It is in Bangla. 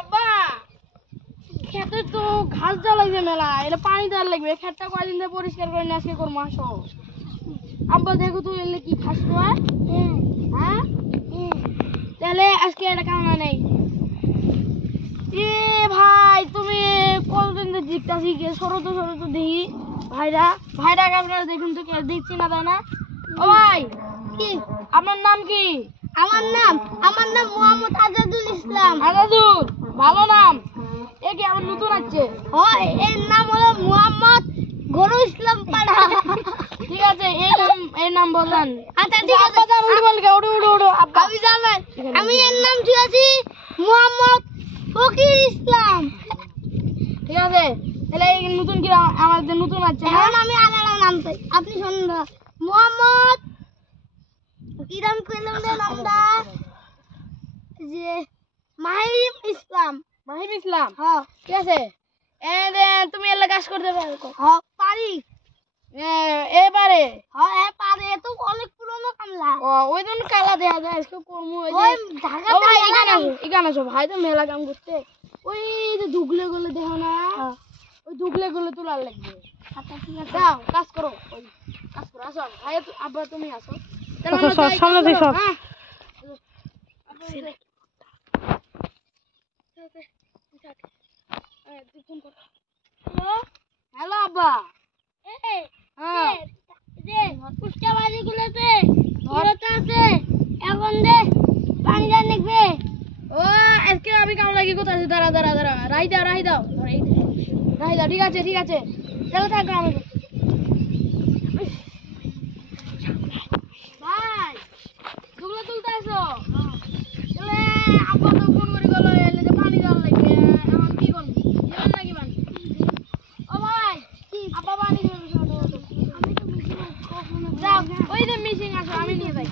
আব্বা খেতে তো ঘাস জ্বালাইছে মেলা, এটা পানি দেওয়ার লাগবে। খেতটা কয়দিন ধরে পরিষ্কার করে নিয়ে আজকে করবো, আসো। আব্বা দেখো তো এলে কি ঘাস তোমার? হ্যাঁ তাহলে আজকে এটা কামনা নেই। এ ভাই তুমি কতদিন ধরে জিজ্ঞাসি কে সরো তো দেখি। ভাইরা আপনারা দেখুন তো, দেখছি না তাই না? ও ভাই কি আপনার নাম কি? আমার নাম মোহাম্মদ আজাদুল ইসলাম। আজাদুল, ভালো নাম। এ কি আমার নতুন আছে? হয়, এর নাম হলো মোহাম্মদ গরু ইসলাম পাড়া। ঠিক আছে, এই নাম বললেন। আচ্ছা ঠিক আছে, উড়ো আব্বা। আমি জানেন আমি এর নাম দিয়েছি মোহাম্মদ ফকির ইসলাম। ঠিক আছে, তাহলে এই নতুন কি আমাদের নতুন আছে? এখন আমি আলাদা নাম চাই, আপনি শুনুন না। মোহাম্মদ কি নাম করলাম রে নামটা? যে মাহিম ইসলাম। হ্যাঁ ঠিক আছে। তুমি এলা কাজ করতে পারো? হ্যাঁ পারি। এবারে হ্যাঁ পারে, তো অনেক পুরনো কামলা। ওই জন্য কালা দেয়া যায়। আজকে কর্ম ওই ঢাকা ভাই এখানে আসো ভাই, তো মেলা কাম করতে। ওই যে দুগলে গুলো দেখো না, ওই দুগলে গুলো তোলার লাগবে। আচ্ছা ঠিক আছে, যাও কাজ করো। আসো ভাই, আব্বা তুমি আসো। সামনে থেকে সব। হ্যালো আব্বা। এখন দে পানি দেন দেখবে। ও আজকে আমি কাম লাগি কোথায়? দাঁড়া রাই দাও। ঠিক আছে চলো থাকো। আমি ভাই দুগুলো তুলতে আসো। তাহলে আব্বা তো ফোন করে গেল এলে যে পানি দেওয়ার লাগবে। এখন কি করবি? দিবেন নাকি পানি? ও ভাই আব্বা পানি দেবে। যাও ওই যে মিশিং আসো, আমি নিয়ে যাই।